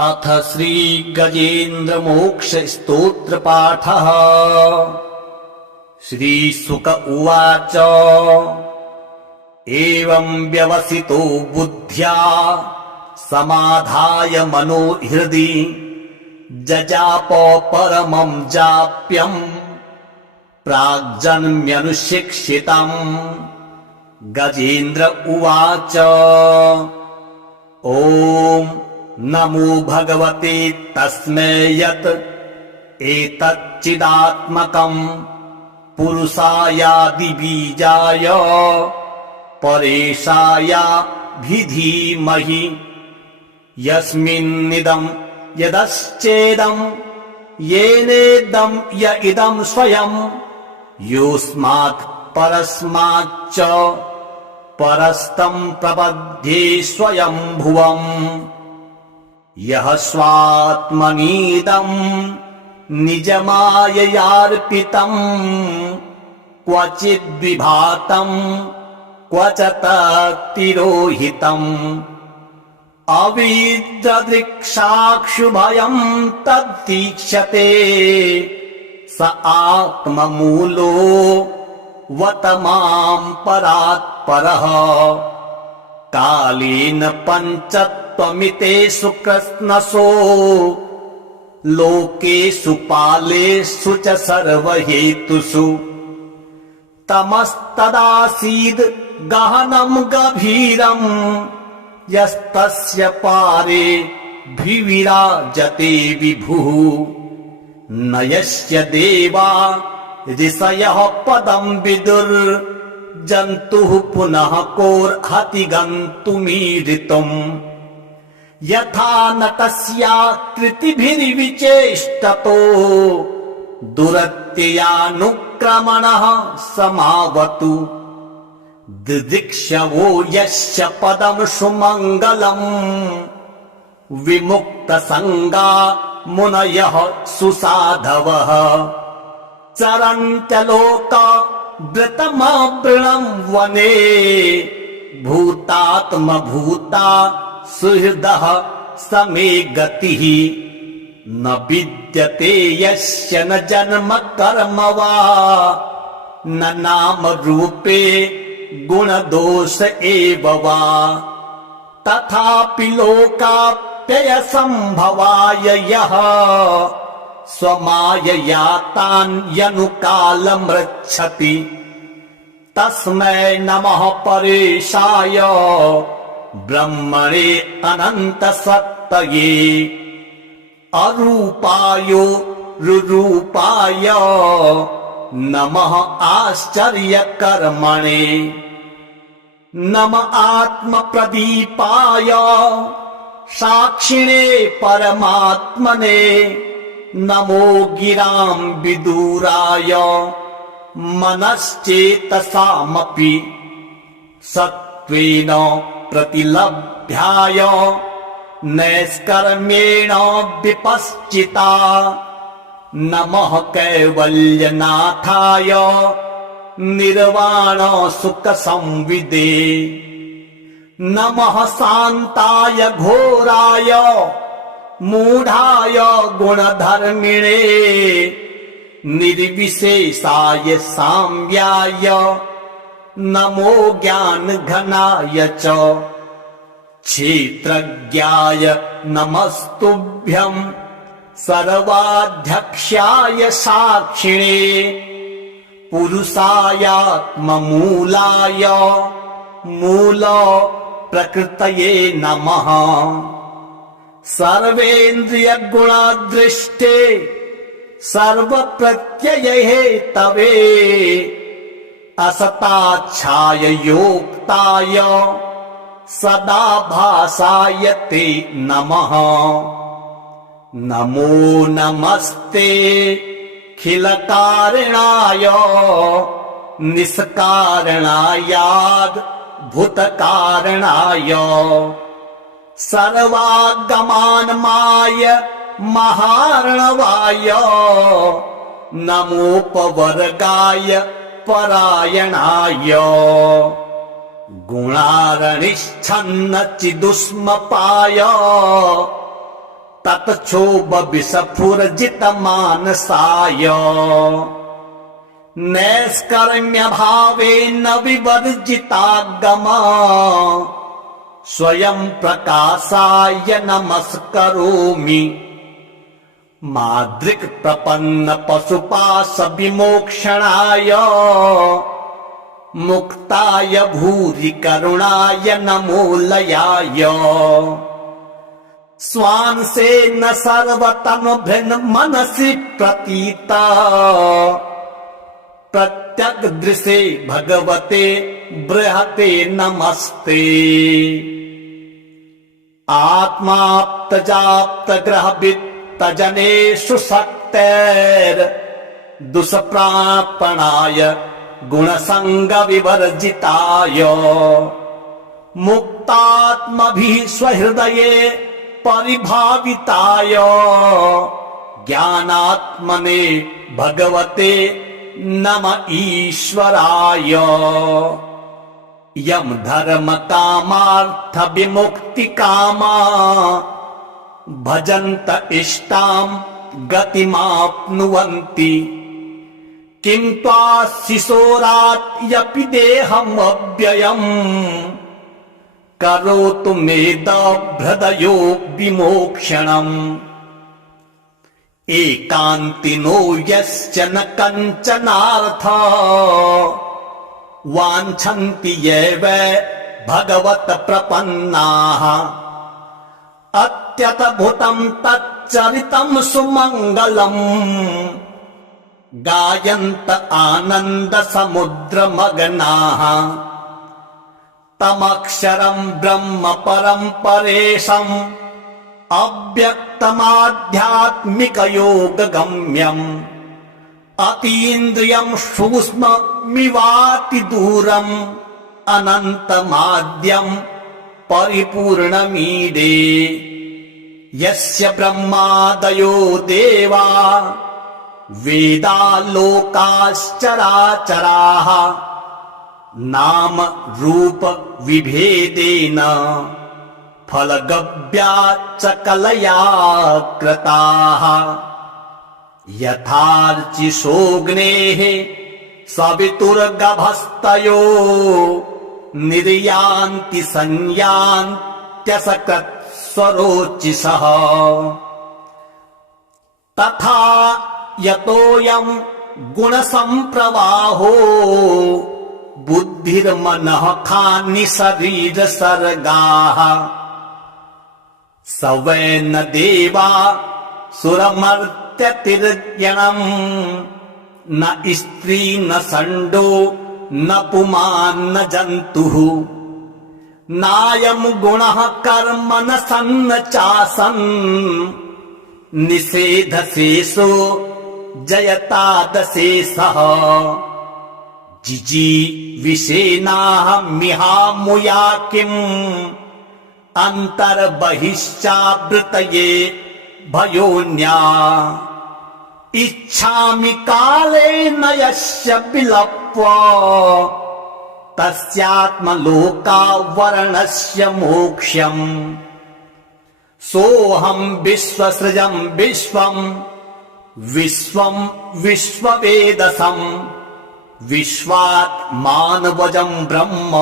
अथ श्री गजेन्द्र मोक्ष स्तोत्र पाठः। श्रीशुक उवाच। एवं व्यवसितो बुद्ध्या समाधाय मनो हृदि जजाप परमं जाप्यं प्राग्जन्म्यनुशिक्षितम्। गजेन्द्र उवाच। ॐ नमो भगवते तस्मै यत् एतच्चिदात्मकम् पुरुषायादिबीजाय परेशायाभिधीमहि। यस्मिन्निदं यदश्चेदं येनेदं य इदं स्वयं योऽस्मात् परस्माच्च परस्तं प्रपद्ये स्वयंभुवम्। यः स्वात्मनीदं निजमाययार्पितं क्वचिद्विभातं क्वच तत्तिरोहितम्। अविद्रदृक्साक्षुभयं तद्दीक्ष्यते स आत्ममूलो वतमां परात्परः। कालेन पञ्चत्वमितेषु कृत्स्नसो लोकेषु पालेषु च सर्वहेतुषु तमस्तदासीद् गहनं गभीरम्। यस्तस्य पारे भिविराजते विभुः न यस्य देवा ऋषयः पदं विदुर्जन्तुः पुनः कोऽर्हति गन्तुमीरितुम्। यथा नटस्याकृतिभिर्विचेष्टतो दुरत्ययानुक्रमणः समावतु। दिदिक्षवो यस्य पदं सुमङ्गलम् विमुक्तसङ्गा मुनयः सुसाधवः। चरन्त्यलोकवृतमवृणं वने भूतात्मभूता सुहृदः समे गतिः। न विद्यते यस्य न जन्म कर्म वा न नाम रूपे गुणदोष एव वा। तथापि लोकाप्ययसम्भवाय यः स्वमायया तान्यनुकालमृच्छति तस्मै नमः परेशाय ब्रह्मणे अनन्तसत्तये। अरूपाय रुरूपाय नमः आश्चर्यकर्मणे। नमः आत्मप्रदीपाय साक्षिणे परमात्मने। नमो गिरां विदुराय मनश्चेतसामपि सत्त्वेन प्रतिलभ्याय नैष्कर्म्येण विपश्चिता। नमः कैवल्यनाथाय निर्वाण सुख संविदे। नमः शान्ताय घोराय मूढाय गुणधर्मिणे। निर्विशेषाय साम्याय नमो ज्ञानघनाय च। क्षेत्रज्ञाय नमस्तुभ्यं सर्वाध्यक्षाय साक्षिणे। पुरुषायात्ममूलाय मूल प्रकृतये नमः। सर्वेन्द्रियगुणदृष्टे सर्वप्रत्यये तवे। असताच्छाय योक्ताय सदा भासाय ते नमः। नमो नमस्ते खिलकारणाय निष्कारणायाद्भुतकारणाय। सर्वागमानमाय महार्णवाय नमोपवर्गाय परायणाय। गुणारणिच्छन्न चिदुष्मपाय तत्क्षोभ विस्फुरजित मानसाय नैष्कर्म्य भावेन विवर्जितागमा स्वयं प्रकाशाय नमस्करोमि मादृक् प्रपन्न पशुपाश विमोक्षणाय मुक्ताय भूरि करुणाय नमोलयाय स्वांसेन सर्वतनुभृन् मनसि प्रतीता प्रत्यग्दृशे भगवते बृहते नमस्ते आत्माप्तजाप्तग्रहवित्तजनेषु शक्तेर् दुष्प्रापणाय गुणसङ्गविवर्जिताय मुक्तात्मभिः स्वहृदये परिभाविताय ज्ञानात्मने भगवते नम ईश्वराय यम धर्म कामार्थ विमुक्ति कामा भजन्त इष्टां गतिमाप्नुवन्ति किं त्वा शिशोरात् यपि देहम् अव्ययम् करोतु मेदाभ्रदयो विमोक्षणम् एकान्तिनो यश्च न कञ्चनार्थ वाञ्छन्ति ये वै भगवत् प्रपन्नाः अत्यद्भुतं तच्चरितं सुमङ्गलम् गायन्त आनन्द समुद्रमग्नाः तमक्षरं ब्रह्म परं परेशम् अव्यक्तमाध्यात्मिकयोगगम्यम् अतीन्द्रियं सूक्ष्ममिवाति दूरम् अनन्तमाद्यं परिपूर्णमीडे यस्य ब्रह्मादयो देवा वेदालोकाश्चराचराः नाम रूप विभेदेन फलगव्याच्च कलया कृताः यथार्चिषोऽग्नेः सवितुर्गभस्तयो निर्यान्ति संयान्त्यसकृत्स्वरोचिषः तथा यतोऽयं गुणसम्प्रवाहो बुद्धिर्मनः खानि शरीरसर्गाः स वै न देवा सुरमर्त्यतिर्यणम् न स्त्री न षण्डो न पुमान् न जन्तुः नायं गुणः कर्म न सन्न चासन् निषेधशेषो जयतादशेषः जिजीविषेणाहमिहामुया किम् अन्तर्बहिश्चावृतये भयोन्या इच्छामि कालेन यस्य विलप्य तस्यात्मलोकावरणस्य मोक्ष्यम् सोऽहं विश्वसृजं विश्वम् विश्वं विश्ववेदसम् विश्वात्मानवजं ब्रह्म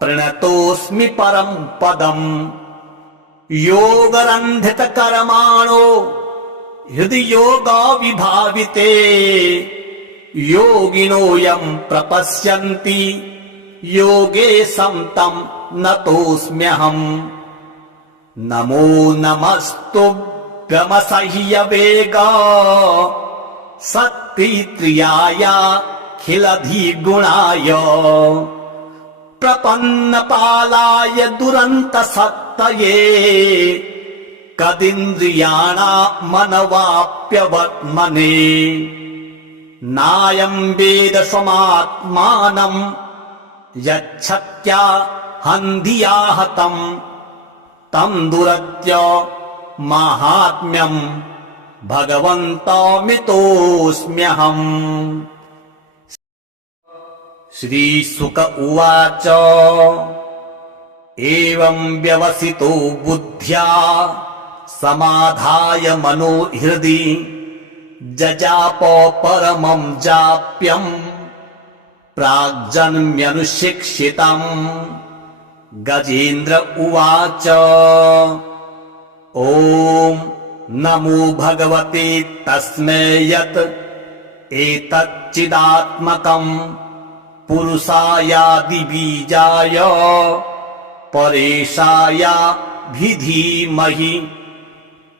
प्रणतोऽस्मि परं पदम् योगरन्धितकर्माणो हृदि योगाविभाविते योगिनो यं प्रपश्यन्ति योगे तं नतोऽस्म्यहम् नमो नमस्तुभ्यमसह्यवेग सत्प्रियायाखिलधिगुणाय प्रपन्नपालाय दुरन्तसत्तये कदिन्द्रियाणामनवाप्यवर्त्मने नायं वेद स्वमात्मानं यच्छक्त्या हन्धिया हतम् तं दुरत्य माहात्म्यम् भगवन्तमितोऽस्म्यहम्। श्रीशुक उवाच एवं व्यवसितो बुद्ध्या समाधाय मनो हृदि जजाप परमं जाप्यं प्राग्जन्म्यनुशिक्षितम्। गजेन्द्र उवाच ॐ नमो भगवते तस्मै यत् एतच्चिदात्मकं पुरुषायादिबीजाय परेशायाभिधीमहि।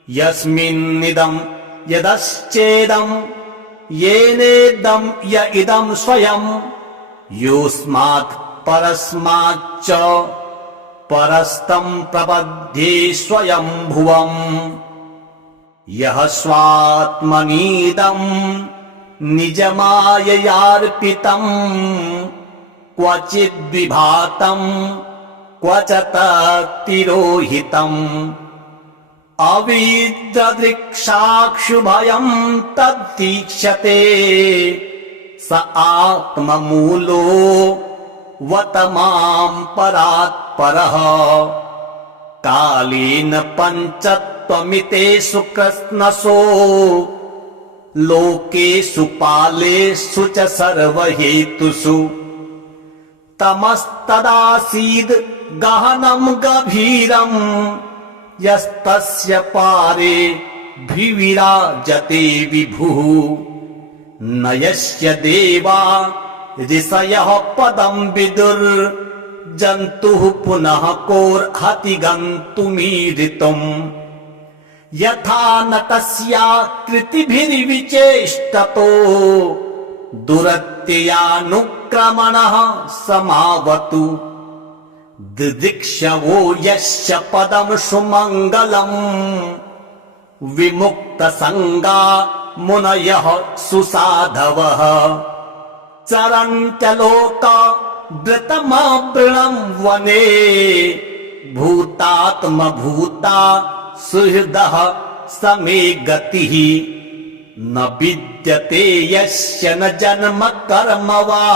यस्मिन्निदं यदश्चेदं येनेदं य इदं स्वयं योऽस्मात् परस्माच्च परस्तं प्रपद्ये स्वयंभुवम्। यः स्वात्मनीदं निजमाययार्पितं क्वचिद्विभातं क्वच तत्तिरोहितम्। अविद्रदृक्षाक्षुभयं तद्दीक्ष्यते स आत्ममूलो वतमां परात्परः। कालेन पञ्चत्वमितेषु कृत्स्नसो लोकेषु पालेषु च सर्वहेतुषु। तमस्तदासीद् गहनं गभीरं यस्तस्य पारे भिविराजते विभुः। न यस्य देवा ऋषयः पदं विदुर्जन्तुः पुनः कोऽर्हति गन्तुमीरितुम्। यथा न तस्याकृतिभिर्विचेष्टतो दुरत्ययानुक्रमणः समावतु। दिदिक्षवो यस्य पदं सुमङ्गलम् विमुक्तसङ्गा मुनयः सुसाधवः। चरन्त्यलोकवृतमवृणं वने भूतात्मभूता सुहृदः समे गतिः। न विद्यते यस्य न जन्म कर्म वा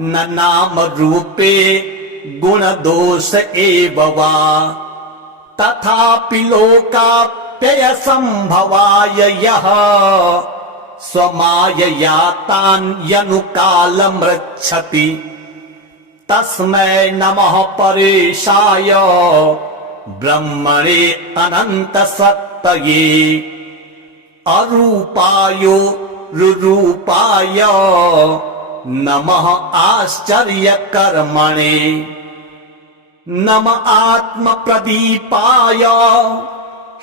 न नाम रूपे गुणदोष एव वा। तथापि लोकाप्ययसम्भवाय यः स्वमायया तान्यनुकालमृच्छति तस्मै नमः परेशाय ब्रह्मणे अनन्तसत्तये। अरूपाय रुरूपाय नमः आश्चर्यकर्मणे। नम आत्मप्रदीपाय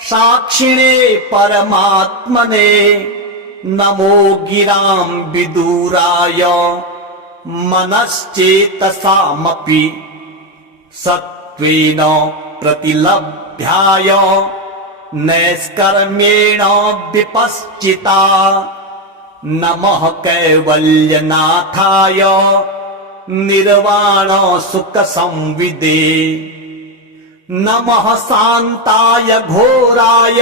साक्षिणे परमात्मने। नमो गिरां विदुराय मनश्चेतसामपि सत्त्वेन प्रतिलभ्याय नैष्कर्म्येण विपश्चिता। नमः कैवल्यनाथाय निर्वाण सुख संविदे। नमः शान्ताय घोराय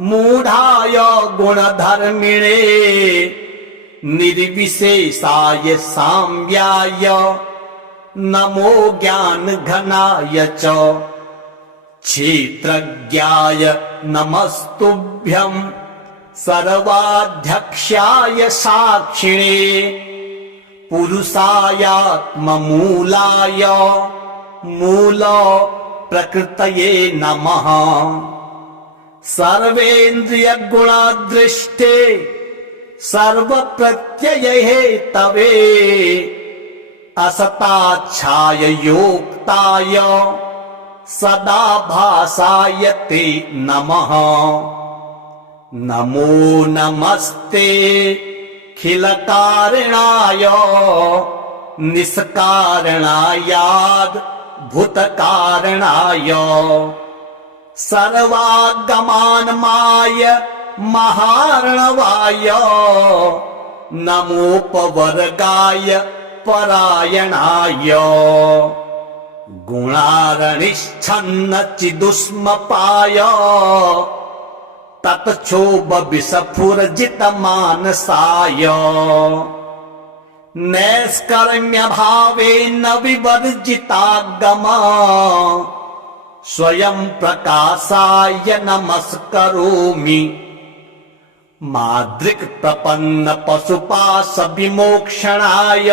मूढाय गुणधर्मिणे। निर्विशेषाय साम्याय नमो ज्ञानघनाय च। क्षेत्रज्ञाय नमस्तुभ्यं सर्वाध्यक्षाय साक्षिणे। पुरुषायात्ममूलाय मूल प्रकृतये नमः। सर्वेन्द्रियगुणदृष्टे सर्वप्रत्यये तवे। असताच्छाय योक्ताय सदा भासाय ते नमः। नमो नमस्ते खिलकारणाय निष्कारणायाद्भुतकारणाय। सर्वागमानमाय महार्णवाय नमोपवर्गाय परायणाय। गुणारणिच्छन्न चिदुष्मपाय तत्क्षोभ विस्फुरजित मानसाय। नैष्कर्म्य भावेन विवर्जितागम स्वयं प्रकाशाय नमस्करोमि मादृक् प्रपन्न पशुपाश विमोक्षणाय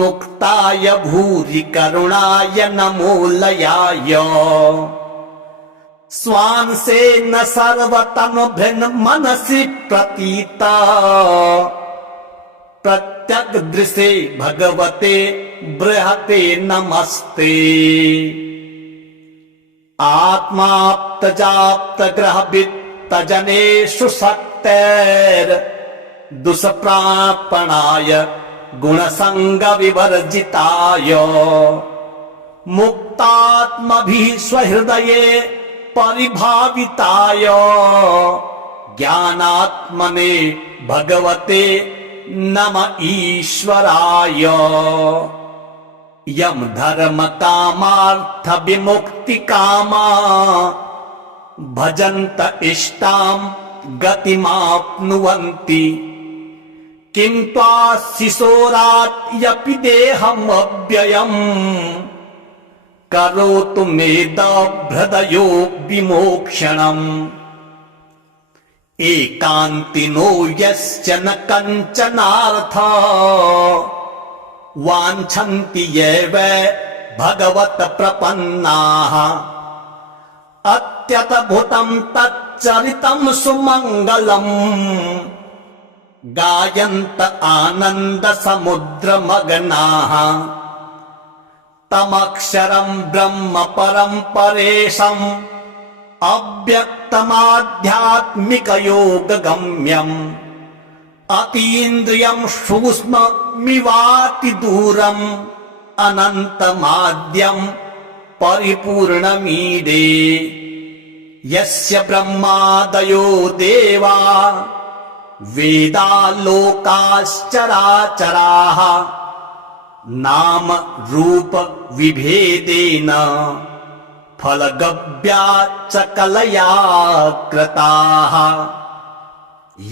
मुक्ताय भूरि करुणाय नमो लयाय स्वांसेन सर्वतनुभृन् मनसि प्रतीता प्रत्यग्दृशे भगवते बृहते नमस्ते आत्माप्तजाप्तग्रहवित्तजनेषु शक्तेर् दुष्प्रापणाय गुणसङ्गविवर्जिताय मुक्तात्मभिः स्वहृदये परिभाविताय ज्ञानात्मने भगवते नम ईश्वराय यम धर्म कामार्थ विमुक्ति कामा भजन्त इष्टां गतिमाप्नुवन्ति किं त्वा शिशोरात् यपि देहमव्ययम् करोतु मेदाभ्रदयो विमोक्षणम् एकान्तिनो यस्य न कञ्चनार्था वाञ्छन्ति ये वै भगवत प्रपन्नाः अत्यतभुतं तच्चरितं सुमङ्गलम् गायन्त आनन्द समुद्रमग्नाः तमक्षरं ब्रह्म परं परेशम् अव्यक्तमाध्यात्मिकयोगगम्यम् अतीन्द्रियं सूक्ष्ममिवाति दूरम् अनन्तमाद्यं परिपूर्णमीडे यस्य ब्रह्मादयो देवा वेदालोकाश्चराचराः नाम रूप विभेदेन फलगव्याच्च कलया कृताः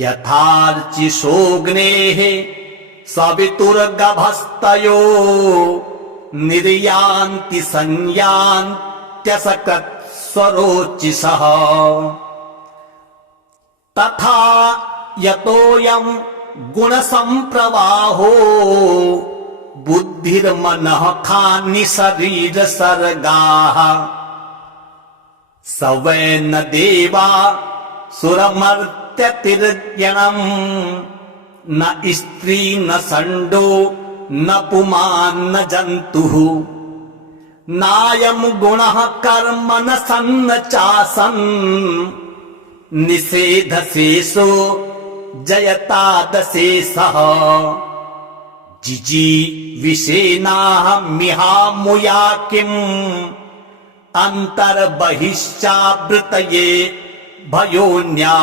यथार्चिषोऽग्नेः सवितुर्गभस्तयो निर्यान्ति संयान्त्यसकृत्स्वरोचिषः तथा यतोऽयं गुणसम्प्रवाहो बुद्धिर्मनः खानि शरीरसर्गाः स वै न देवा सुरमर्त्यतिर्यणम् न स्त्री न षण्डो न पुमान् न जन्तुः नायं गुणः कर्म न सन्न चासन् निषेधशेषो जयतादशेषः जिजीविषेणाहमिहामुया किम् अन्तर्बहिश्चावृतये भयोन्या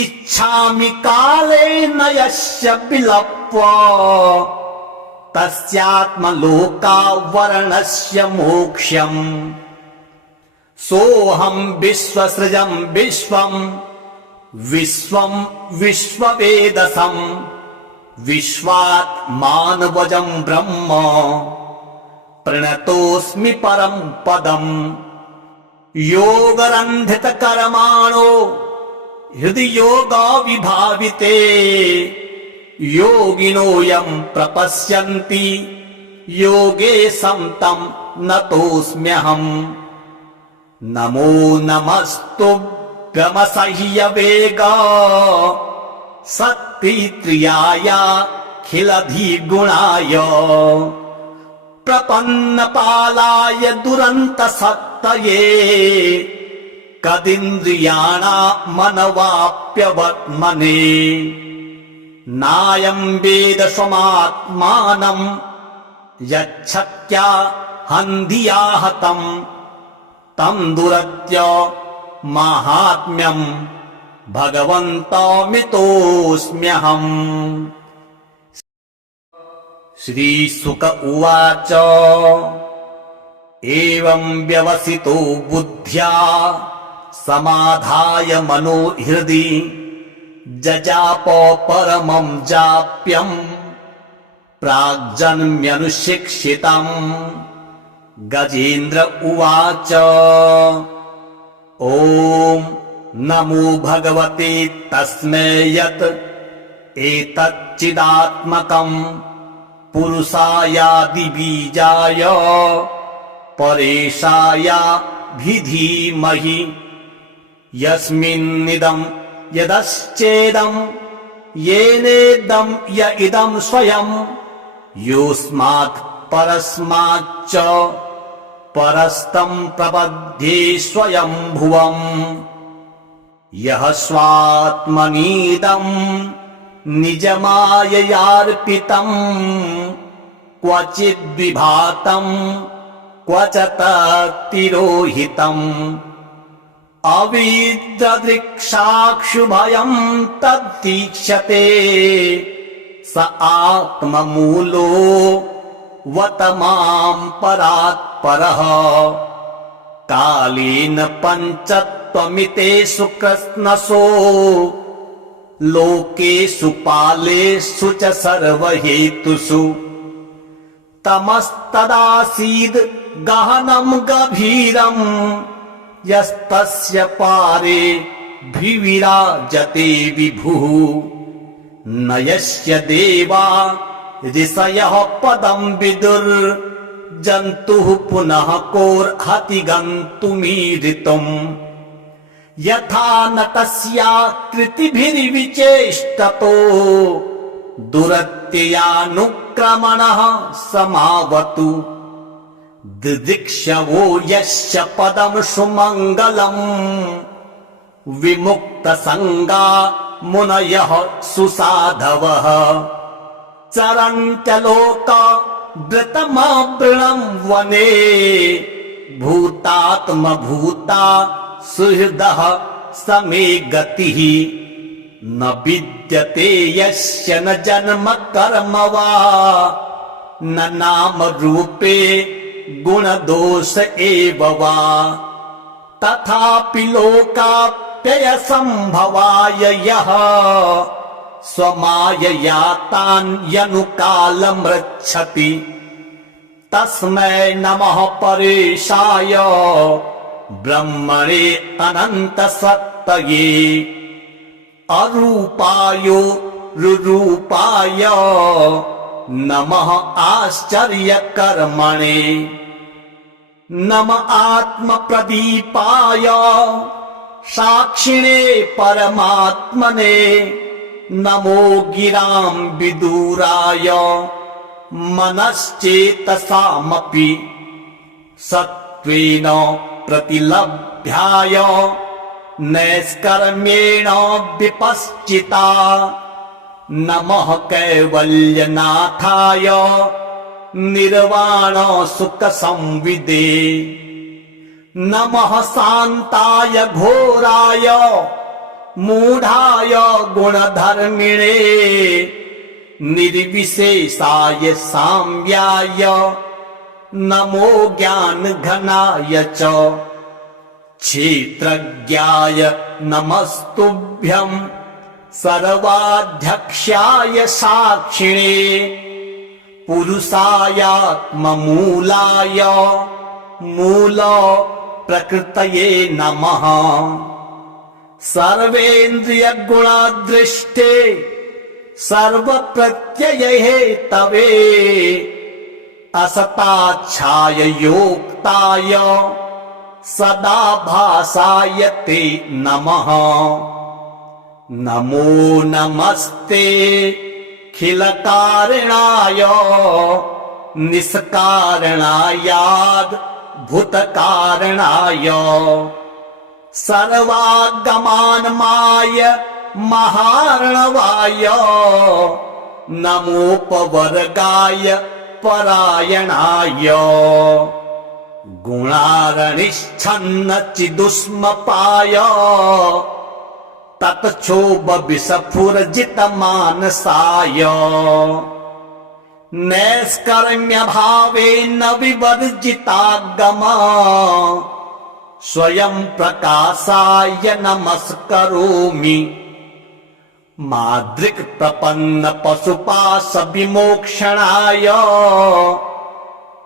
इच्छामि कालेन यस्य विलप्य तस्यात्मलोकावरणस्य मोक्ष्यम् सोऽहं विश्वसृजं विश्वं विश्वं विश्ववेदसं विश्वात्मानवजं ब्रह्म प्रणतोऽस्मि परं पदम् योगरन्धितकर्माणो हृदि योगाविभाविते योगिनो यं प्रपश्यन्ति योगे संतं नतोऽस्म्यहम् नमो नमस्तुभ्यमसह्यवेगा सत्पित्र्यायाखिलधिगुणाय प्रपन्नपालाय दुरन्तसत्तये कदिन्द्रियाणामनवाप्यवर्त्मने नायं वेद स्वमात्मानं यच्छक्या हन्धियाहतं तं दुरत्य माहात्म्यं भगवन्तमितोऽस्म्यहम्। श्रीशुक उवाच एवं व्यवसितो बुद्ध्या समाधाय मनो हृदि जजाप परमं जाप्यं प्राग्जन्म्यनुशिक्षितम् गजेन्द्र उवाच ॐ नमो भगवते तस्मै यत् एतच्चिदात्मकम् पुरुषायादिबीजाय परेशायाभिधीमहि यस्मिन्निदं यदश्चेदं येनेदं य इदं स्वयं योऽस्मात् परस्माच्च परस्तं प्रपद्ये स्वयंभुवम् यः स्वात्मनीदं निजमाययार्पितं क्वचिद्विभातं क्व च तत्तिरोहितम् अविद्रदृक्षाक्षुभयं तद्दीक्ष्यते स आत्ममूलो वतमां परात्परः कालेन पञ्चत्वमितेषु कृत्स्नसो लोकेषु पालेषु च सर्वहेतुषु तमस्तदासीद् गहनं गभीरम् यस्तस्य पारे भिविराजते विभुः न यस्य देवा ऋषयः पदं विदुर्जन्तुः पुनः कोऽर्हति गन्तुमीरितुम् यथा न तस्याकृतिभिर्विचेष्टतो दुरत्ययानुक्रमणः समावतु दिदिक्षवो यस्य पदं सुमङ्गलम् विमुक्तसङ्गा मुनयः सुसाधवः चरन्त्यलोकवृतमवृणं वने भूतात्मभूता सुहृदः समे गतिः न विद्यते यस्य न जन्म कर्म वा न नाम रूपे गुणदोष एव वा तथापि लोकाप्ययसम्भवाय यः स्वमायया तान्यनुकालमृच्छति तस्मै नमः परेशाय ब्रह्मणे अनन्तसत्तये अरूपाय रुरूपाय नमः आश्चर्यकर्मणे नम आत्मप्रदीपाय साक्षिणे परमात्मने नमो गिरां विदुराय मनश्चेतसामपि सत्त्वेन प्रतिलभ्याय नैष्कर्म्येण विपश्चिता नमः कैवल्यनाथाय निर्वाण सुख संविदे नमः शान्ताय घोराय मूढाय गुणधर्मिणे निर्विशेषाय साम्याय नमो ज्ञानघनाय च क्षेत्रज्ञाय नमस्तुभ्यं सर्वाध्यक्षाय साक्षिणे पुरुषायात्ममूलाय मूल प्रकृतये नमः सर्वेन्द्रियगुणदृष्टे सर्वप्रत्यये तवे असताच्छाय योक्ताय सदा भासाय ते नमः नमो नमस्ते खिलकारणाय निष्कारणायाद् भूतकारणाय सर्वागमानमाय महार्णवाय नमोपवर्गाय परायणाय गुणारणिच्छन्न चिदुष्मपाय ततक्षोभ विस्फुरजितमानसाय नैष्कर्म्य भावेन विवर्जितागम स्वयं प्रकाशाय नमस्करोमि मादृक् प्रपन्न पशुपाश विमोक्षणाय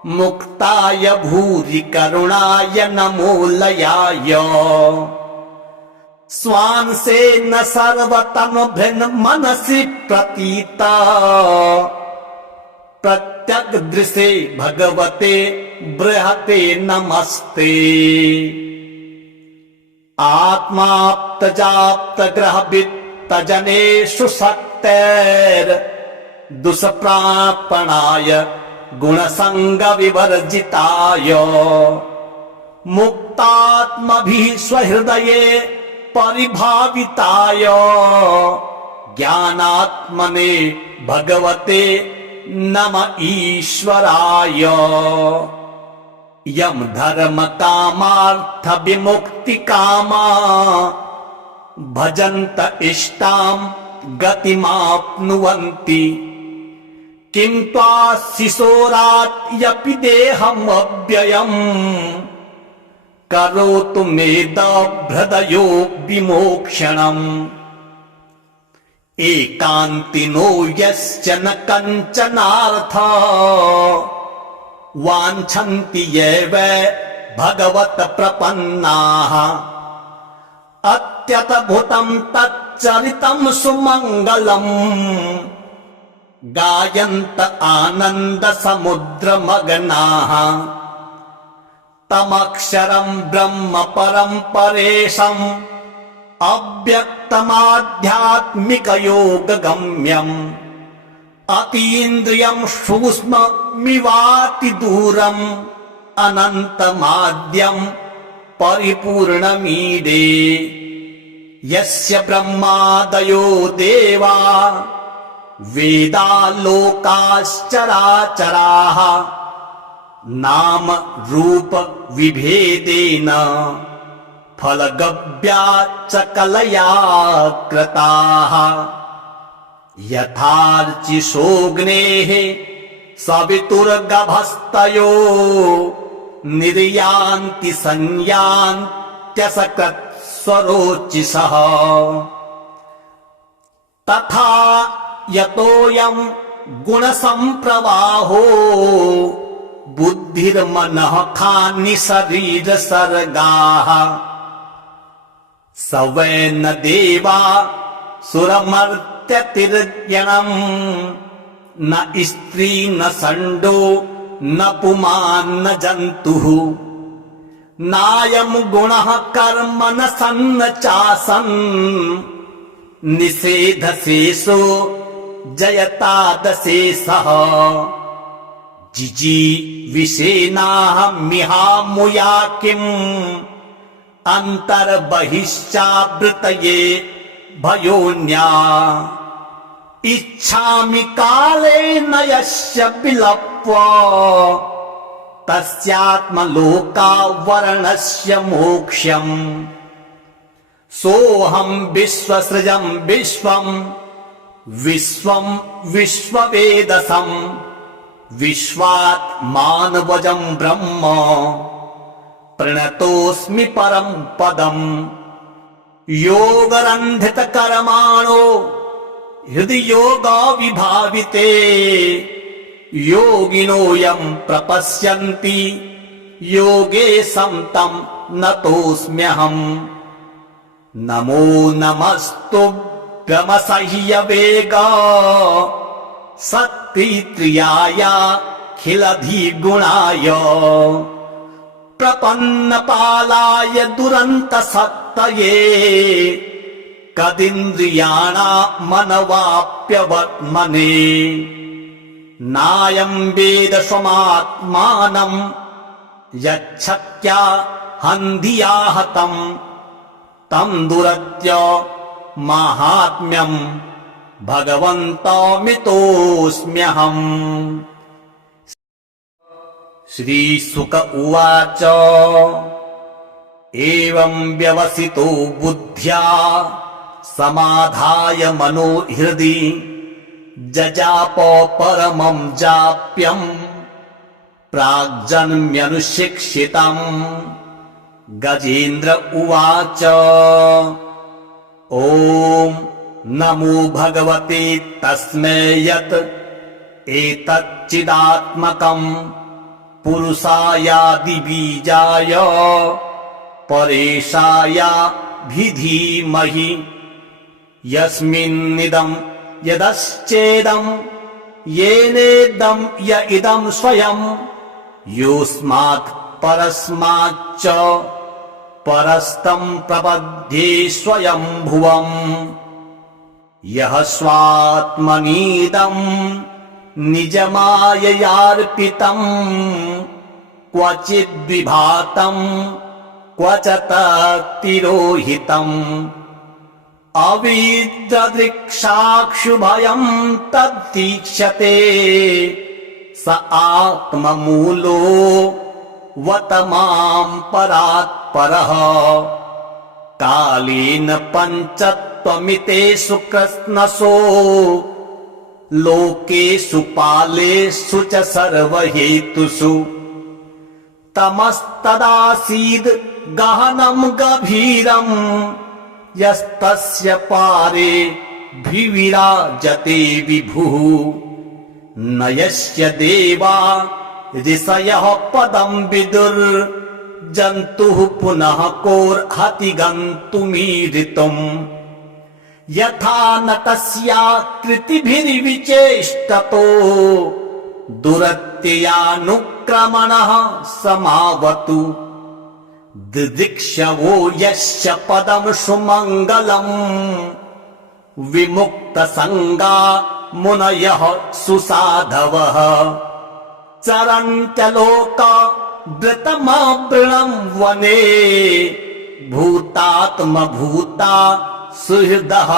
मुक्ताय भूरि करुणाय नमोलयाय स्वांसेन सर्वतनुभृन् मनसि प्रतीता प्रत्यग्दृशे भगवते बृहते नमस्ते आत्माप्तजाप्तग्रहवित्तजनेषु शक्तेर् दुष्प्रापणाय गुणसङ्गविवर्जिताय मुक्तात्मभिः स्वहृदये परिभाविताय ज्ञानात्मने भगवते नम ईश्वराय यम धर्म कामार्थ विमुक्ति कामा भजन्त इष्टां गतिमाप्नुवन्ति किं त्वा शिशोरात् यपि देहमव्ययम् करोतु मेदाभ्रदयो विमोक्षणम् एकान्तिनो यश्च न कञ्चनार्था वाञ्छन्ति ये वै भगवत प्रपन्नाः अत्यतभुतं तच्चरितं सुमङ्गलम् गायन्त आनन्द समुद्रमग्नाः तमक्षरं ब्रह्म परं परेशम् अव्यक्तमाध्यात्मिकयोगगम्यम् अतीन्द्रियं सूक्ष्ममिवातिदूरम् अनन्तमाद्यं परिपूर्णमीडे यस्य ब्रह्मादयो देवा वेदालोकाश्चराचराः नाम रूप विभेदेन फलगव्या च कलया कृताः यथार्चिषोऽग्नेः सवितुर्गभस्तयो निर्यान्ति संयान्त्यसकृत्स्वरोचिषः तथा यतोऽयं गुणसम्प्रवाहो बुद्धिर्मनः खानि शरीरसर्गाः स वै न देवा सुरमर्त्यतिर्यणम् न स्त्री न षण्डो न पुमान् न जन्तुः नायं गुणः कर्म न सन्न चासन् निषेधशेषो जयतादशेषः जिजीविषेणाहमिहामुया किम् अन्तर्बहिश्चावृतये भयोन्या इच्छामि कालेन यस्य विलप्य तस्यात्मलोकावरणस्य मोक्ष्यम् सोऽहं विश्वसृजं विश्वं विश्वं विश्ववेदसं विश्वात्मानवजं ब्रह्म प्रणतोऽस्मि परं पदम् योगरन्धितकर्माणो हृदि योगाविभाविते योगिनो यं प्रपश्यन्ति योगे तं नतोऽस्म्यहम् नमो नमस्तुभ्यमसह्यवेग सत्प्रियायाखिलधिगुणाय प्रपन्नपालाय दुरन्तसत्तये कदिन्द्रियाणामनवाप्यवर्त्मने नायं वेद स्वमात्मानं यच्छक्या हन्धिया हतं तं दुरत्य माहात्म्यं भगवन्तमितोऽस्म्यहम्। श्रीशुक उवाच एवं व्यवसितो बुद्ध्या समाधाय मनो हृदि जजाप परमं जाप्यं प्राग्जन्म्यनुशिक्षितम्। गजेन्द्र उवाच ॐ नमो भगवते तस्मै यत् एतच्चिदात्मकम् पुरुषायादिबीजाय परेशायाभिधीमहि यस्मिन्निदं यदश्चेदं येनेदं य इदं स्वयं योऽस्मात् परस्माच्च परस्तं प्रपद्ये स्वयं भुवम् यः स्वात्मनीदं निजमाययार्पितं क्वचिद्विभातं क्व च तत्तिरोहितम् अविद्रदृक्षाक्षुभयं तद्दीक्ष्यते स आत्ममूलो वतमां परात्परः कालेन पञ्चत्वमितेषु कृत्स्नसो लोकेषु पालेषु च सर्वहेतुषु तमस्तदासीद् गहनं गभीरम् यस्तस्य पारे भिविराजते विभुः न यस्य देवा ऋषयः पदं विदुर्जन्तुः पुनः कोऽर्हति गन्तुमीरितुम् यथा न तस्याकृतिभिर्विचेष्टतो दुरत्ययानुक्रमणः समावतु दिदिक्षवो यस्य पदं सुमङ्गलम् विमुक्तसङ्गा मुनयः सुसाधवः चरन्त्यलोकवृतमावृणं वने भूतात्मभूता सुहृदः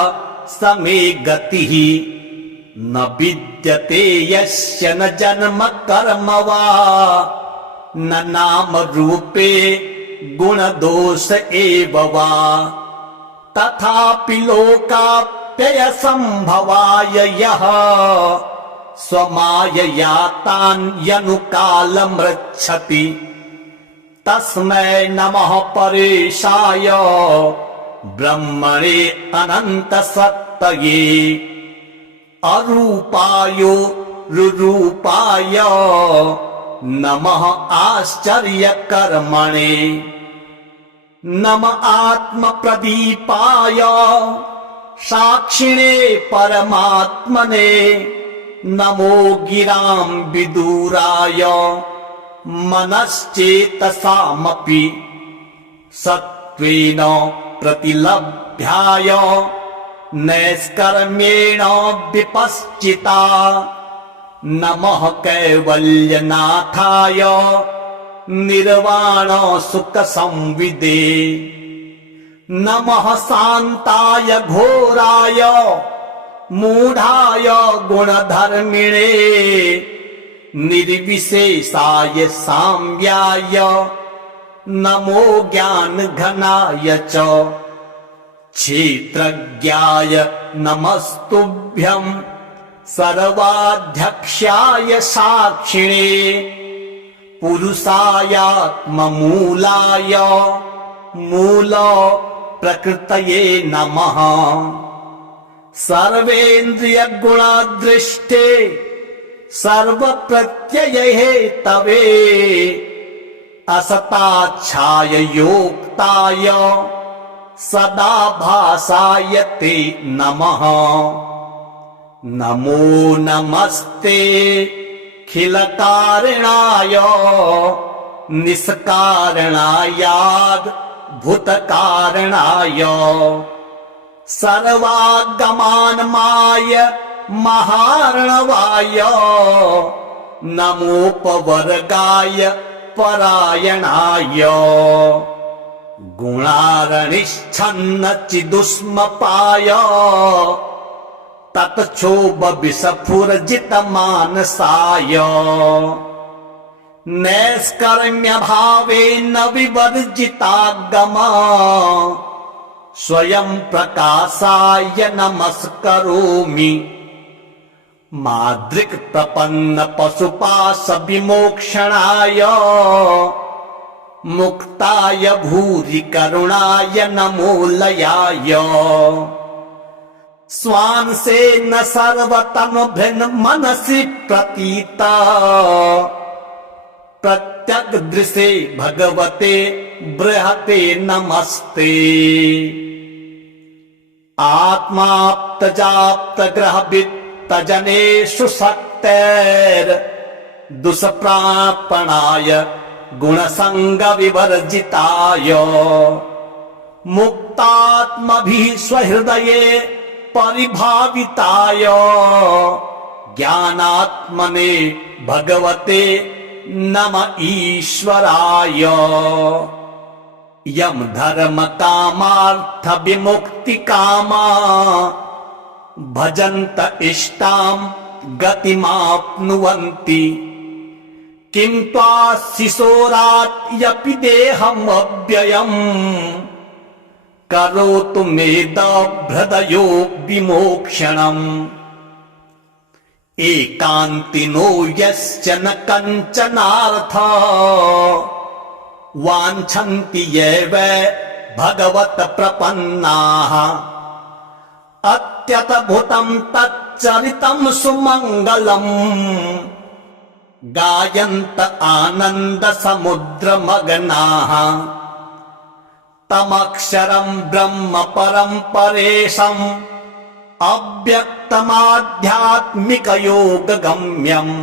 समे गतिः न विद्यते यस्य न जन्म कर्म वा न नाम रूपे गुणदोष एव वा तथापि लोकाप्ययसम्भवाय यः स्वमायया तान्यनुकालमृच्छति तस्मै नमः परेशाय ब्रह्मणे अनन्तसत्तये अरूपायो रुरूपाय नमः आश्चर्यकर्मणे नम आत्मप्रदीपाय साक्षिणे परमात्मने नमो गिरां विदुराय मनश्चेतसामपि सत्त्वेन प्रतिलभ्याय नैष्कर्म्येण विपश्चिता नमः कैवल्यनाथाय निर्वाण सुख संविदे नमः शान्ताय घोराय मूढाय गुणधर्मिणे निर्विशेषाय साम्याय नमो ज्ञानघनाय च क्षेत्रज्ञाय नमस्तुभ्यं सर्वाध्यक्षाय साक्षिणे पुरुषायात्ममूलाय मूल प्रकृतये नमः सर्वेन्द्रियगुणदृष्टे सर्वप्रत्यये तवे असताच्छाय योक्ताय सदा भासाय ते नमः नमो नमस्ते खिलकारणाय निष्कारणायाद् भूतकारणाय सर्वागमानमाय महार्णवाय नमोपवर्गाय परायणाय गुणारणिच्छन्न चिदुष्मपाय तत्क्षोभविस्फुरजितमानसाय नैष्कर्म्यभावेन विवर्जितागमा स्वयं प्रकाशाय नमस्करोमि मादृक् प्रपन्न पशुपाश विमोक्षणाय मुक्ताय भूरि करुणाय नमो लयाय स्वांसेन सर्वतनुभृन् मनसि प्रतीता प्रत्यग्दृशे भगवते बृहते नमस्ते। आत्माप्तजाप्तग्रहवित्तजनेषु शक्तेर् दुष्प्रापणाय गुणसङ्गविवर्जिताय मुक्तात्मभिः स्वहृदये परिभाविताय ज्ञानात्मने भगवते नम ईश्वराय। यम धर्म कामार्थ विमुक्ति कामा भजन्त इष्टां गतिमाप्नुवन्ति किं त्वा शिशोरात् यपि देहम् अव्ययम् करोतु मेदभृदयो विमोक्षणम्। एकान्तिनो यस्य न कञ्चनार्थ वाञ्छन्ति ये वै भगवत प्रपन्नाः अत्यद्भुतं तच्चरितं सुमङ्गलम् गायन्त आनन्द समुद्रमग्नाः तमक्षरं ब्रह्म परं परेशम् अव्यक्तमाध्यात्मिकयोगगम्यम्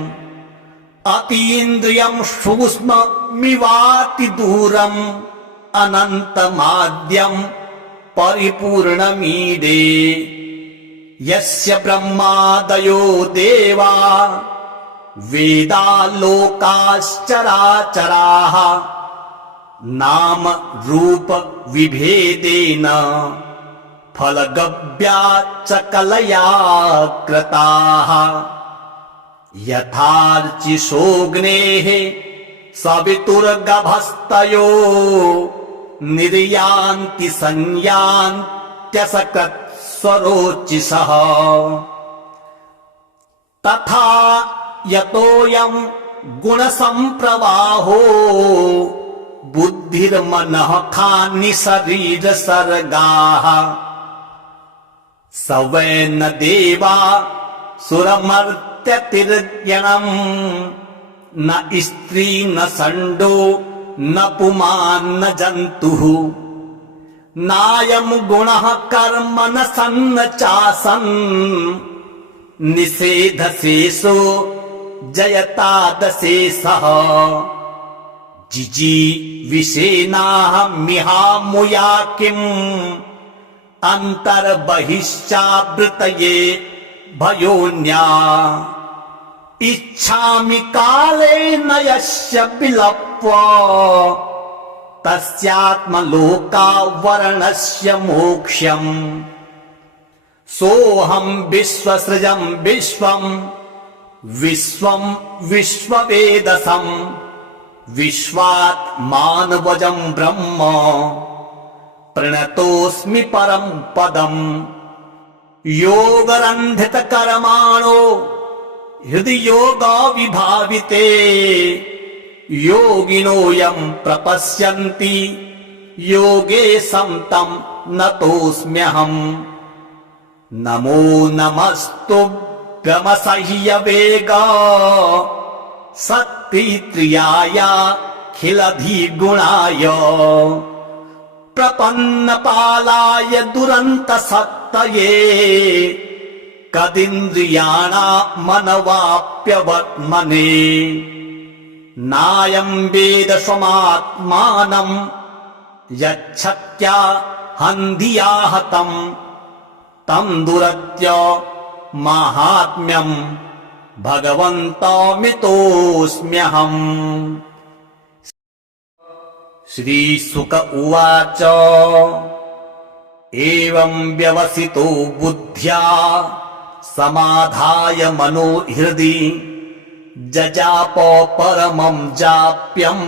अतीन्द्रियं सूक्ष्ममिवाति दूरम् अनन्तमाद्यं परिपूर्णमीडे। यस्य ब्रह्मादयो देवा वेदालोकाश्चराचराः नाम रूप विभेदेन फलगव्या च कलया कृताः। यथार्चिषोऽग्नेः सवितुर्गभस्तयो निर्यान्ति संयान्त्यसकृत्स्वरोचिषः तथा यतोऽयं गुणसम्प्रवाहो बुद्धिर्मनः खानि शरीरसर्गाः स वै न देवा सुरमर्त्यतिर्यणम् न स्त्री न षण्डो न पुमान् न जन्तुः नायं गुणः कर्म न सन्न चासन् निषेधशेषो जयतादशेषः जिजीविषेनाहमिहामुया किम् अन्तर्बहिश्चावृतये भयोन्या इच्छामि कालेन यस्य विलप्य तस्यात्मलोकावरणस्य मोक्ष्यम्। सोऽहं विश्वसृजं विश्वं विश्वं विश्ववेदसम् विश्वात्मानवजं ब्रह्म प्रणतोऽस्मि परं पदम्। योगरन्धितकर्माणो हृदि योगविभाविते योगिनो यं प्रपश्यन्ति योगे तं नतोऽस्म्यहम्। नमो नमस्तुभ्यमसह्यवेग शक्तिप्रियायाखिलधिगुणाय प्रपन्नपालाय दुरन्तसत्तये कदिन्द्रियाणामनवाप्यवर्त्मने। नायं वेद स्वमात्मानं यच्छक्त्या हन्धिया हतं तं दुरत्य माहात्म्यं भगवन्तमितोऽस्म्यहम्। श्रीशुक उवाच एवं व्यवसितो बुद्ध्या समाधाय मनो हृदि जजाप परमं जाप्यं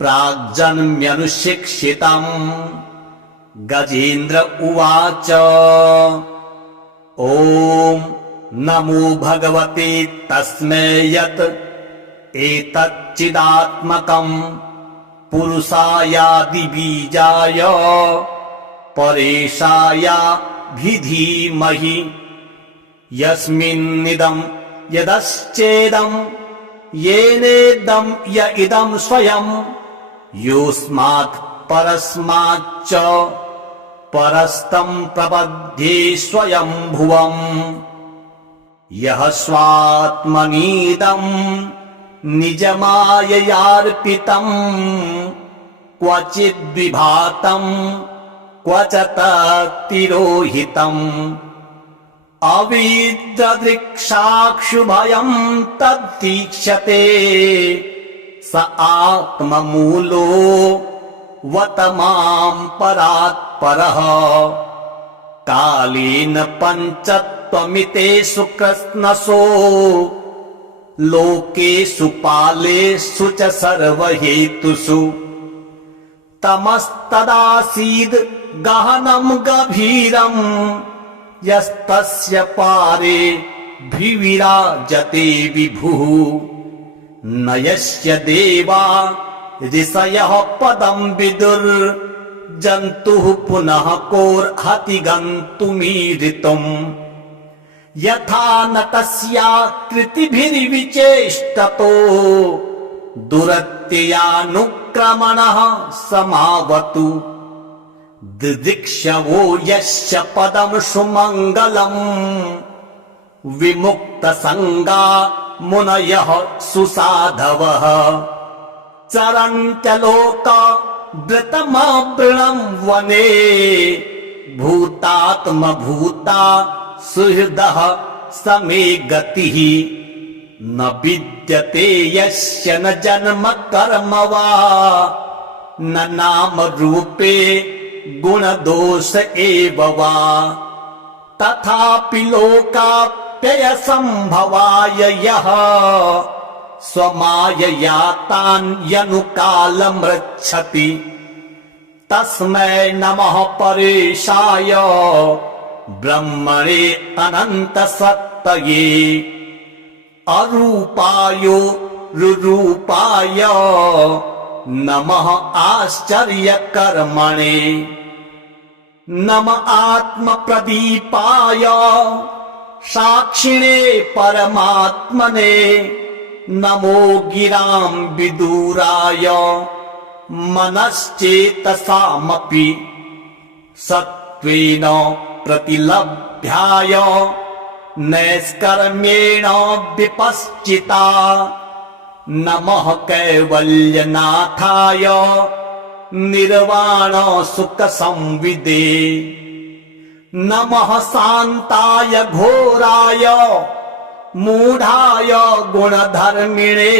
प्राग्जन्म्यनुशिक्षितम्। गजेन्द्र उवाच ॐ नमो भगवते तस्मै यत् एतच्चिदात्मकम् पुरुषायादिबीजाय परेशायाभिधीमहि। यस्मिन्निदं यदश्चेदं येनेदं य इदं स्वयं योऽस्मात् परस्माच्च परस्तं प्रपद्ये स्वयं भुवम् यः स्वात्मनीदं निजमाययार्पितम् क्वचिद्विभातम् क्व च तत्तिरोहितम् अविद्रदृक्षाक्षुभयम् तद्दीक्ष्यते स आत्ममूलो वतमां परात्परः कालेन पञ्चत्वमितेषु कृत्स्नसो लोकेषु पालेषु च सर्वहेतुषु तमस्तदासीद् गहनं गभीरम् यस्तस्य पारे भिविराजते विभुः न यस्य देवा ऋषयः पदं विदुर्जन्तुः पुनः कोऽर्हति गन्तुमीरितुम् यथा न तस्याकृतिभिर्विचेष्टतो दुरत्ययानुक्रमणः समावतु दिदिक्षवो यस्य पदं सुमङ्गलम् विमुक्तसङ्गा मुनयः सुसाधवः चरन्त्यलोकवृतमावृणं वने भूतात्मभूता सुहृदः समे गतिः न विद्यते यस्य न जन्म कर्म वा न नाम रूपे गुणदोष एव वा तथापि लोकाप्ययसम्भवाय यः स्वमायया तान्यनुकालमृच्छति तस्मै नमः परेशाय ब्रह्मणे अनन्तसत्तये अरूपाय रुरूपाय नमः आश्चर्यकर्मणे नम आत्मप्रदीपाय साक्षिणे परमात्मने नमो गिरां विदुराय मनश्चेतसामपि सत्त्वेन प्रतिलभ्याय नैष्कर्म्येण विपश्चिता नमः कैवल्यनाथाय निर्वाण सुख संविदे नमः शान्ताय घोराय मूढाय गुणधर्मिणे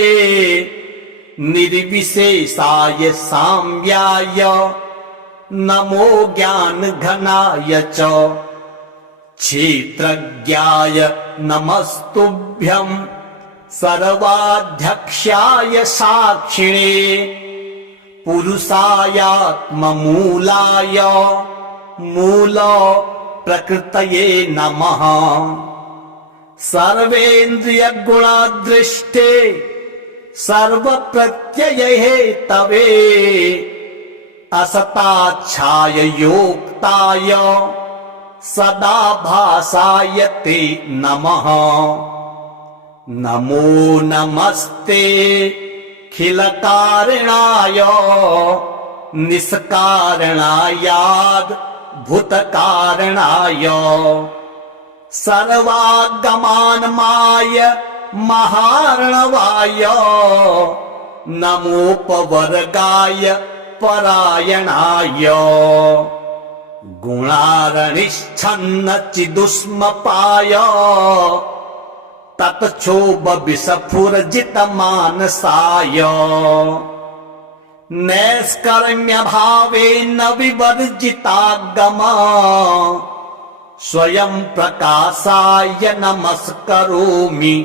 निर्विशेषाय साम्याय नमो ज्ञानघनाय च क्षेत्रज्ञाय नमस्तुभ्यं सर्वाध्यक्षाय साक्षिणे पुरुषायात्ममूलाय मूल प्रकृतये नमः सर्वेन्द्रियगुणदृष्टे सर्वप्रत्यये तवे असताच्छाय योक्ताय सदा भासाय ते नमः नमो नमस्ते खिलकारणाय निष्कारणायाद् भूतकारणाय सर्वागमानमाय महार्णवाय नमोपवर्गाय परायणाय गुणारणिच्छन्न चिदुष्मपाय तत्क्षोभविस्फुरजितमानसाय नैष्कर्म्यभावेन विवर्जितागमा स्वयं प्रकाशाय नमस्करोमि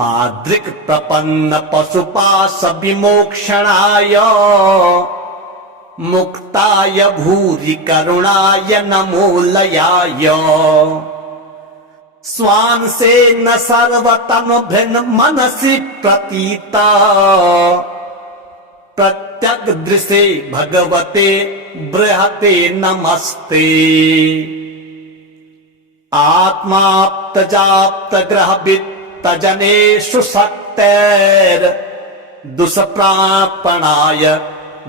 मादृक् प्रपन्न पशुपाश विमोक्षणाय मुक्ताय भूरि करुणाय नमो लयाय स्वांसेन सर्वतनुभृन् मनसि प्रतीता प्रत्यग्दृशे भगवते बृहते नमस्ते आत्माप्तजाप्तग्रहवित्तजनेषु सक्त मुक्तेर दुष्प्रापणाय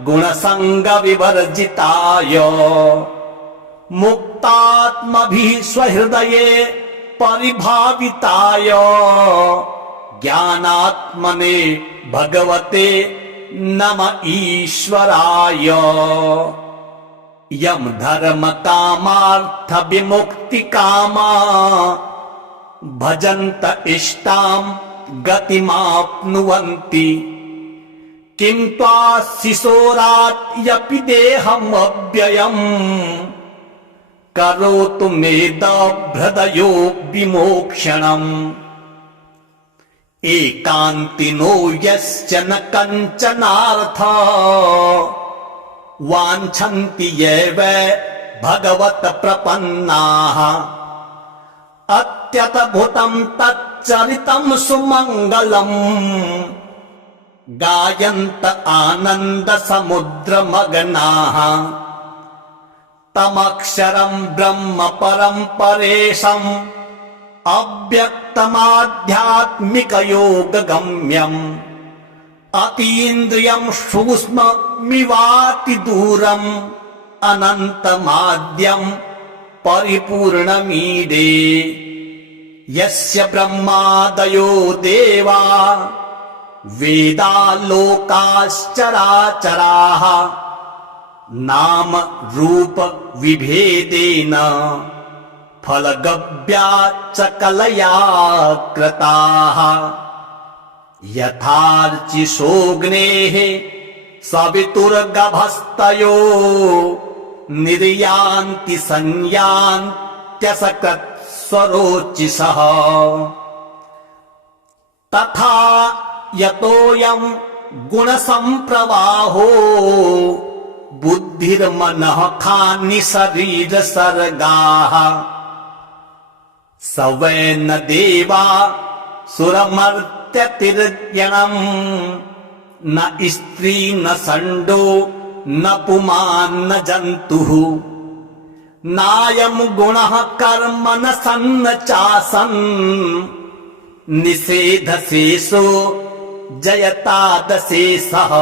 गुणसंग विवर्जिताय मुक्तात्मभिः स्वहृदये परिभाविताय ज्ञानात्मने भगवते नम ईश्वराय यम धर्म कामार्थ विमुक्ति कामा भजन्त इष्टां गतिमाप्नुवन्ति किं त्वा शिशोरात् यपि देहम् अव्ययम् करोतु मेदभृदयो विमोक्षणम् एकान्तिनो यस्य न कञ्चनार्थ वाञ्छन्ति ये वै भगवत प्रपन्नाः अत्यद्भुतं तच्चरितं सुमङ्गलम् गायन्त आनन्द समुद्रमग्नाः तमक्षरं ब्रह्म परं परेशम् अव्यक्तमाध्यात्मिकयोगगम्यम् अतीन्द्रियं सूक्ष्ममिवाति दूरम् अनन्तमाद्यं परिपूर्णमीडे यस्य ब्रह्मादयो देवा वेदालोकाश्चराचराः नाम रूप विभेदेन फलगव्याच्च कलया कृताः यथार्चिषोऽग्नेः सवितुर्गभस्तयो निर्यान्ति संयान्त्यसकृत्स्वरोचिषः तथा यतोऽयं गुणसम्प्रवाहो बुद्धिर्मनः खानि शरीरसर्गाः स वै न देवा सुरमर्त्यतिर्यणम् न स्त्री न षण्डो न पुमान् न जन्तुः नायं गुणः कर्म न सन्न चासन् निषेधशेषो जयतादशेषः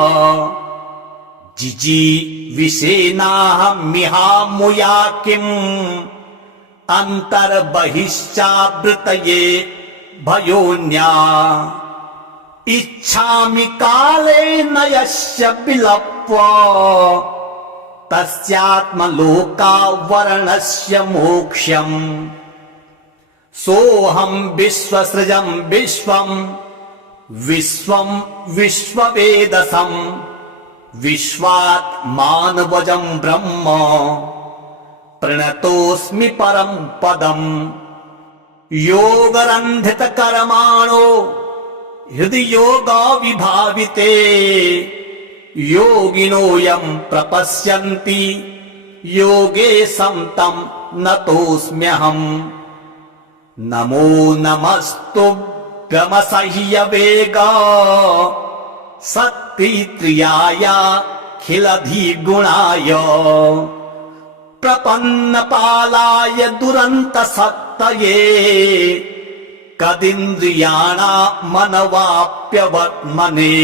जिजीविषेनाहमिहामुया किम् अन्तर्बहिश्चावृतये भयोन्या इच्छामि कालेन यस्य विलप्य तस्यात्मलोकावरणस्य मोक्ष्यम् सोऽहं विश्वसृजं विश्वं विश्वं विश्ववेदसम् विश्वात्मानवजं ब्रह्म प्रणतोऽस्मि परं पदम् योगरन्धितकर्माणो हृदि योगविभाविते योगिनो यं प्रपश्यन्ति योगे तं नतोऽस्म्यहम् नमो नमस्तुभ्यमसह्यवेग सत्प्रियायाखिलधिगुणाय प्रपन्नपालाय दुरन्तसत्तये कदिन्द्रियाणामनवाप्यवर्त्मने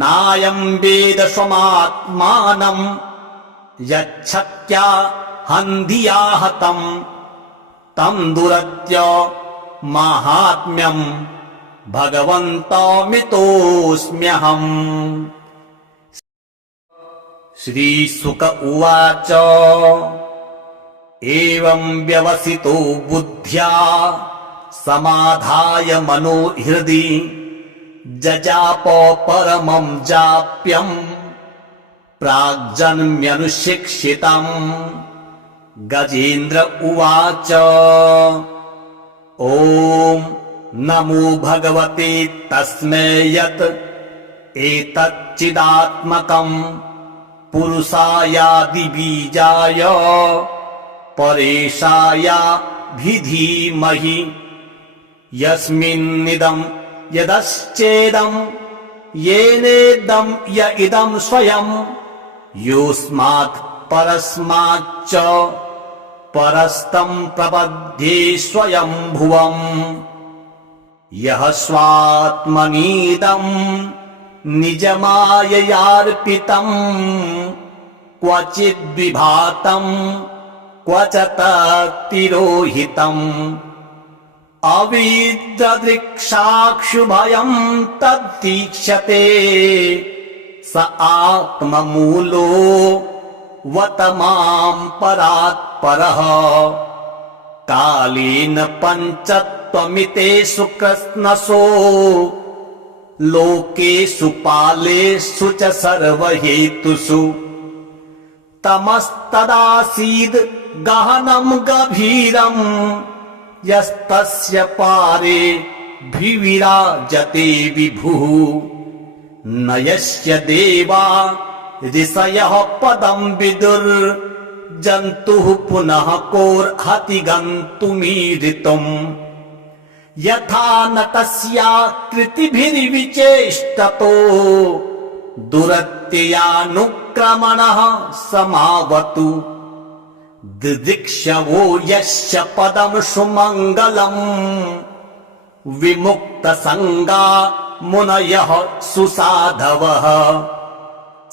नायं वेद स्वमात्मानं यच्छक्त्या हन्धिया हतम् तं दुरत्य माहात्म्यम् भगवन्तमितोऽस्म्यहम्। श्रीशुक उवाच एवं व्यवसितो बुद्ध्या समाधाय मनो हृदि जजाप परमं जाप्यम् प्राग्जन्म्यनुशिक्षितम्। गजेन्द्र उवाच ॐ नमो भगवते तस्मै यत् एतच्चिदात्मकम् पुरुषायादिबीजाय परेशायाभिधीमहि यस्मिन्निदं यदश्चेदं येनेदं य इदं स्वयं योऽस्मात् परस्माच्च परस्तं प्रपद्ये स्वयं भुवम्। यः स्वात्मनीदम् निजमाययार्पितम् क्वचिद्विभातम् क्व च तत्तिरोहितम् अविद्रदृक्षाक्षुभयम् तद्दीक्ष्यते स आत्ममूलो वतमाम् परात्परः कालेन पञ्चत्वमितेषु कृत्स्नसो लोकेषु पालेषु च सर्वहेतुषु तमस्तदासीद् गहनम् गभीरम् यस्तस्य पारे भिविराजते विभुः न यस्य देवा ऋषयः पदम् विदुर्जन्तुः पुनः कोऽर्हति गन्तुमीरितुम् यथा नटस्याकृतिभिर्विचेष्टतो दुरत्ययानुक्रमणः समावतु दिदिक्षवो यस्य पदम् सुमङ्गलम् विमुक्तसङ्गा मुनयः सुसाधवः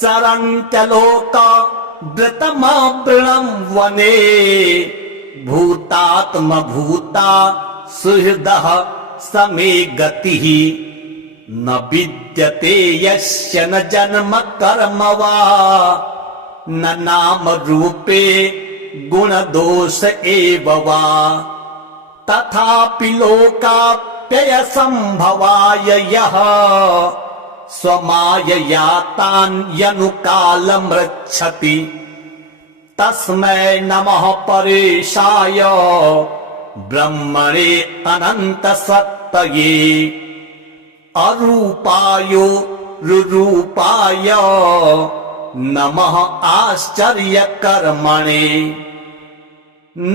चरन्त्यलोकवृतमवृणम् वने भूतात्मभूता सुहृदः समे गतिः न विद्यते यस्य न जन्म कर्म वा न नाम रूपे गुणदोष एव वा तथापि लोकाप्ययसम्भवाय यः स्वमायया तान्यनुकालमृच्छति तस्मै नमः परेशाय ब्रह्मणे अनन्तसत्तये अरूपायो रुरूपाय नमः आश्चर्यकर्मणे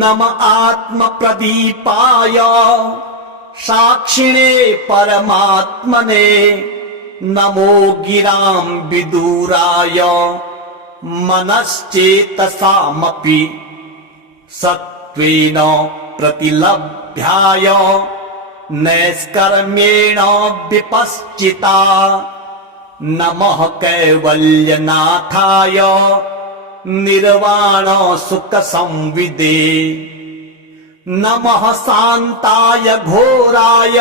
नमः आत्मप्रदीपाय साक्षिणे परमात्मने नमो गिरां विदुराय मनश्चेतसामपि सत्त्वेन प्रतिलभ्याय नैष्कर्म्येण विपश्चिता नमः कैवल्यनाथाय निर्वाण सुख संविदे नमः शान्ताय घोराय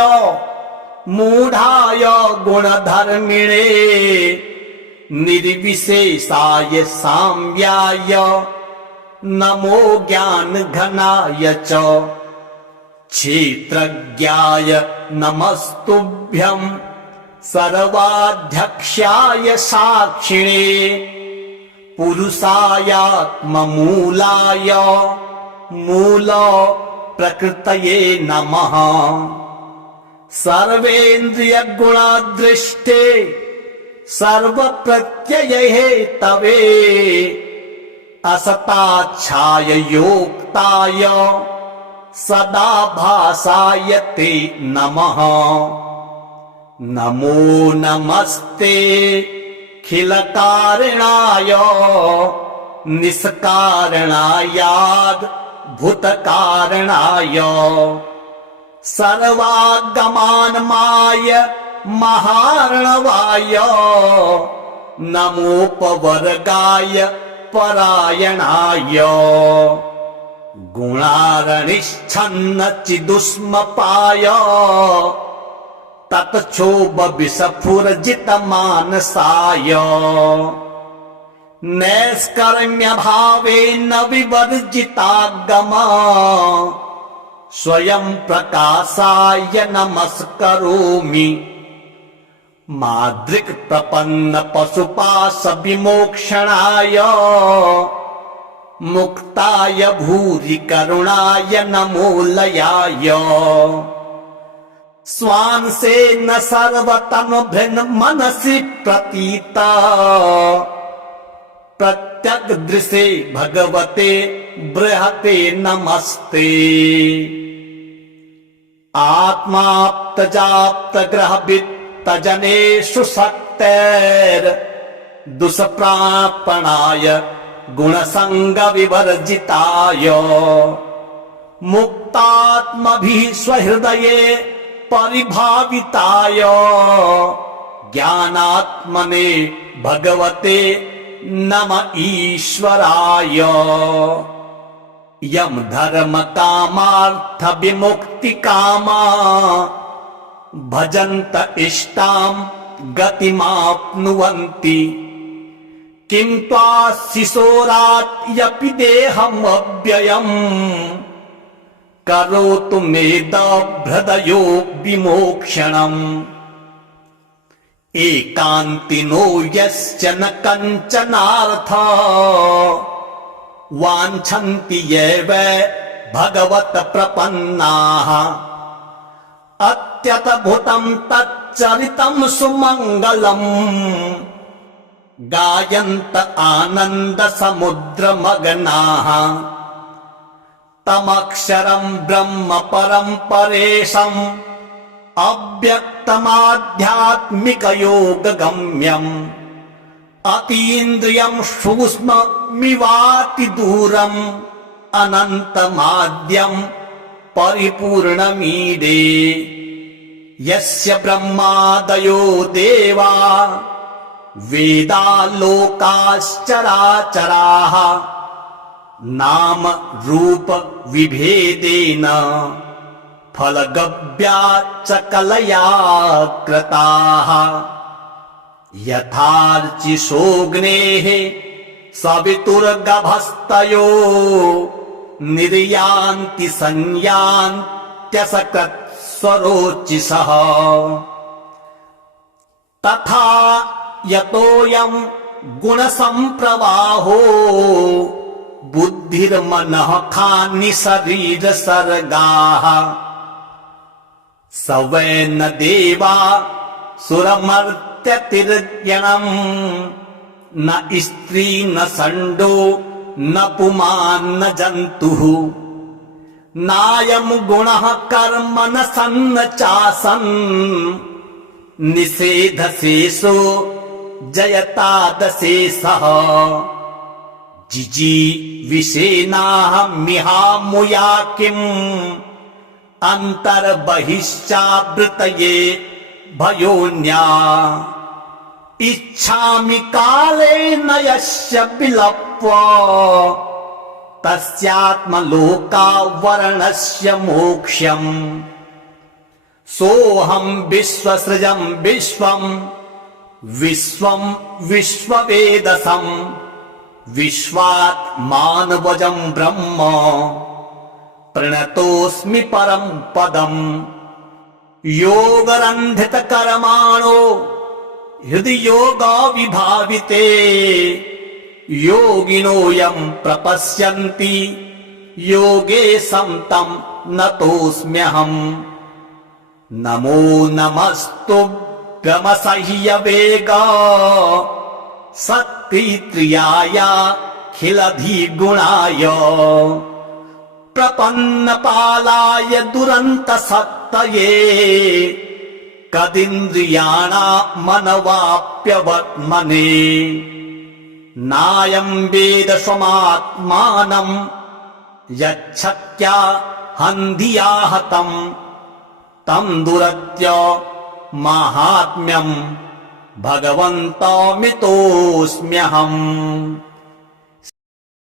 मूढाय गुणधर्मिणे निर्विशेषाय साम्याय नमो ज्ञानघनाय च क्षेत्रज्ञाय नमस्तुभ्यं सर्वाध्यक्षाय साक्षिणे पुरुषायात्ममूलाय मूल प्रकृतये नमः सर्वेन्द्रियगुणदृष्टे सर्वप्रत्यये तवे असताच्छाय योक्ताय सदा भासाय ते नमः नमो नमस्ते खिलकारणाय निष्कारणायाद् भूतकारणाय सर्वागमानमाय महार्णवाय नमोपवर्गाय परायणाय गुणारणिच्छन्न चिदुष्मपाय तत्क्षोभविस्फुरजितमानसाय नैष्कर्म्यभावेन विवर्जितागमा स्वयं प्रकाशाय नमस्करोमि मादृक् प्रपन्न पशुपाश विमोक्षणाय मुक्ताय भूरि करुणाय नमो लयाय स्वांसेन सर्वतनुभृन् मनसि प्रतीता प्रत्यग्दृशे भगवते बृहते नमस्ते आत्माप्तजाप्तग्रहवित्तजनेषु शक्तेर् दुष्प्रापणाय गुणसङ्गविवर्जिताय मुक्तात्मभिः स्वहृदये परिभाविताय ज्ञानात्मने भगवते नम ईश्वराय। यम धर्म कामार्थ विमुक्ति कामा भजन्त इष्टां गतिमाप्नुवन्ति। किं त्वा शिशोरात् यपि देहम् अव्ययम् करोतु मेदभृदयो विमोक्षणम्। एकान्तिनो यस्य न कञ्चनार्थ वाञ्छन्ति ये वै भगवत प्रपन्नाः। अत्यद्भुतं तच्चरितं सुमङ्गलम् गायन्त आनन्द समुद्रमग्नाः। तमक्षरं ब्रह्म परं परेशम् अव्यक्तमाध्यात्मिकयोगगम्यम्। अतीन्द्रियं सूक्ष्ममिवाति दूरम् अनन्तमाद्यं परिपूर्णमीडे। यस्य ब्रह्मादयो देवा वेदालोकाश्चराचराः नाम रूप विभेदेन फलगव्याच्च कलया कृताः। यथार्चिषोऽग्नेः सवितुर्गभस्तयो निर्यान्ति संयान्त्यसकृत्स्वरोचिषः। तथा यतोऽयं गुणसम्प्रवाहो बुद्धिर्मनः खानि शरीरसर्गाः। स वै न देवा सुरमर्त्यतिर्यणम् न स्त्री न षण्डो न पुमान् न जन्तुः। नायं गुणः कर्म न सन्न चासन् निषेधशेषो जयतादशेषः। जिजीविषेनाहमिहामुया किम् अन्तर्बहिश्चावृतये भयोन्या। इच्छामि कालेन यस्य विलप्य तस्यात्मलोकावरणस्य मोक्ष्यम्। सोऽहं विश्वसृजं विश्वं विश्वं विश्ववेदसं विश्वात्मानवजं ब्रह्म प्रणतोऽस्मि परं पदम्। योगरन्धितकर्माणो हृदि योगविभाविते योगिनो यं प्रपश्यन्ति योगे तं नतोऽस्म्यहम्। नमो नमस्तुभ्यमसह्यवेग सत्क्रियायाखिलधिगुणाय प्रपन्नपालाय दुरन्तसत्तये कदिन्द्रियाणामनवाप्यवर्त्मने। नायं वेद स्वमात्मानं यच्छक्या हन्धिया हतम् तं दुरत्य माहात्म्यं भगवन्तमितोऽस्म्यहम्।